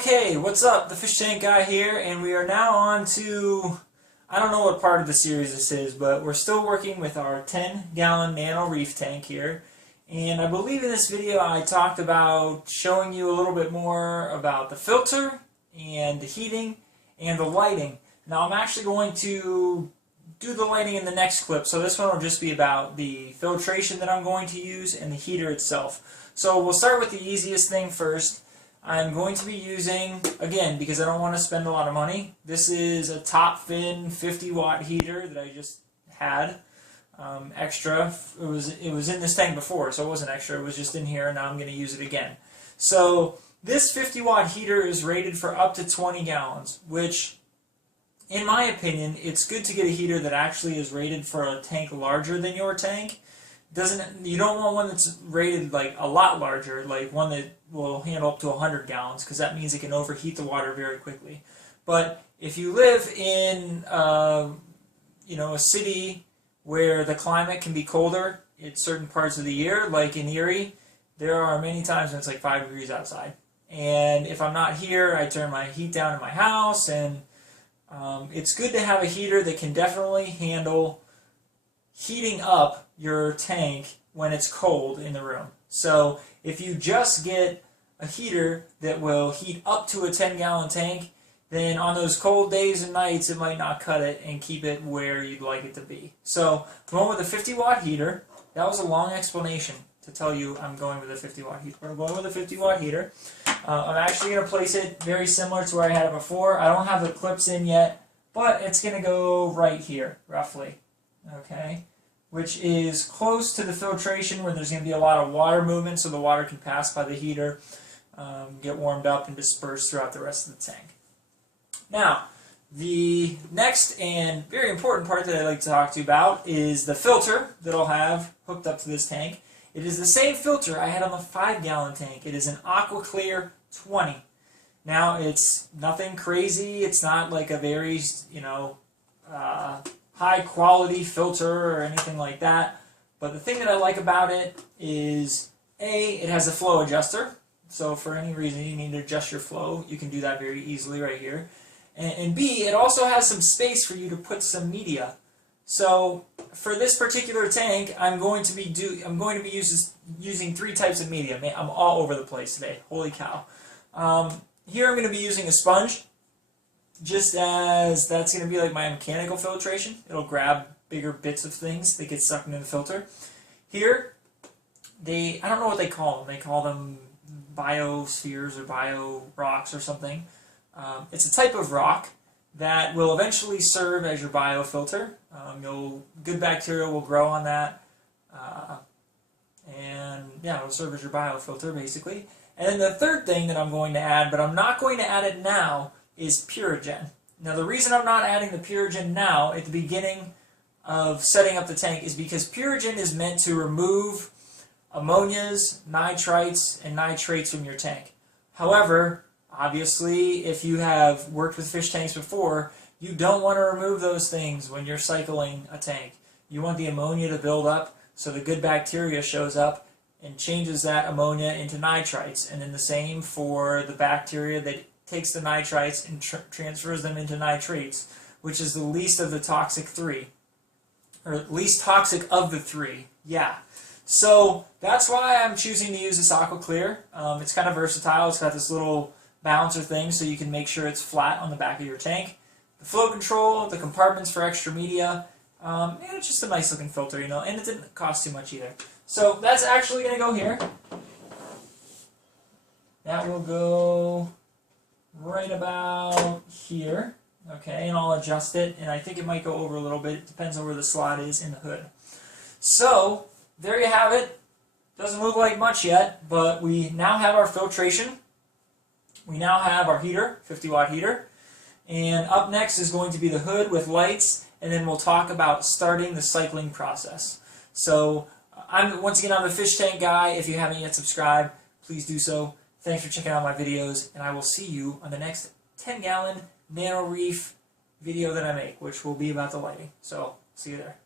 Okay, what's up? The fish tank guy here, and we are now on to, I don't know what part of the series this is, but we're still working with our 10-gallon Nano Reef tank here. And I believe in this video I talked about showing you a little bit more about the filter and the heating and the lighting. Now I'm actually going to do the lighting in the next clip, so this one will just be about the filtration that I'm going to use and the heater itself. So we'll start with the easiest thing first. I'm going to be using, again, because I don't want to spend a lot of money, this is a top fin 50-watt heater that I just had extra. It was in this tank before, so it wasn't extra. It was just in here, and now I'm going to use it again. So this 50-watt heater is rated for up to 20 gallons, which, in my opinion, it's good to get a heater that actually is rated for a tank larger than your tank. You don't want one that's rated like a lot larger, like one that will handle up to 100 gallons, because that means it can overheat the water very quickly. But if you live in a city where the climate can be colder in certain parts of the year, like in Erie, there are many times when it's like 5 degrees outside. And if I'm not here, I turn my heat down in my house, and it's good to have a heater that can definitely handle heating up your tank when it's cold in the room. So if you just get a heater that will heat up to a 10-gallon tank, then on those cold days and nights it might not cut it and keep it where you'd like it to be. So going with a 50-watt heater. That was a long explanation to tell you I'm going with a 50-watt heater. We're going with a 50-watt heater. I'm actually going to place it very similar to where I had it before. I don't have the clips in yet, but it's going to go right here, roughly. Okay, which is close to the filtration where there's going to be a lot of water movement, so the water can pass by the heater, get warmed up, and disperse throughout the rest of the tank. Now, the next and very important part that I'd like to talk to you about is the filter that I'll have hooked up to this tank. It is the same filter I had on the 5-gallon tank. It is an Aqua Clear 20. Now, it's nothing crazy. It's not like a very, high quality filter or anything like that. But the thing that I like about it is, A, it has a flow adjuster. So for any reason you need to adjust your flow, you can do that very easily right here. And B, it also has some space for you to put some media. So for this particular tank, I'm going to be using 3 types of media. I'm all over the place today. Holy cow. Here I'm going to be using a sponge, just as that's going to be like my mechanical filtration. It'll grab bigger bits of things that get sucked into the filter. Here, I don't know what they call them. They call them biospheres or bio rocks or something. It's a type of rock that will eventually serve as your biofilter. Good bacteria will grow on that, and yeah, it'll serve as your biofilter basically. And then the third thing that I'm going to add, but I'm not going to add it now, is Purigen. Now the reason I'm not adding the Purigen now at the beginning of setting up the tank is because Purigen is meant to remove ammonias, nitrites, and nitrates from your tank. However, obviously, if you have worked with fish tanks before, you don't want to remove those things when you're cycling a tank. You want the ammonia to build up so the good bacteria shows up and changes that ammonia into nitrites. And then the same for the bacteria that takes the nitrites and transfers them into nitrates, which is the least of the toxic 3. Or least toxic of the 3. Yeah. So that's why I'm choosing to use this Aqua Clear. It's kind of versatile. It's got this little balancer thing so you can make sure it's flat on the back of your tank. The flow control, the compartments for extra media, and it's just a nice looking filter, and it didn't cost too much either. So that's actually going to go here. That will go right about here, okay, and I'll adjust it, and I think it might go over a little bit. It depends on where the slot is in the hood. So there you have it. Doesn't look like much yet, but we now have our filtration. We now have our heater, 50-watt heater, and up next is going to be the hood with lights, and then we'll talk about starting the cycling process. So once again, I'm the fish tank guy. If you haven't yet subscribed, please do so. Thanks for checking out my videos, and I will see you on the next 10-gallon Nano Reef video that I make, which will be about the lighting. So see you there.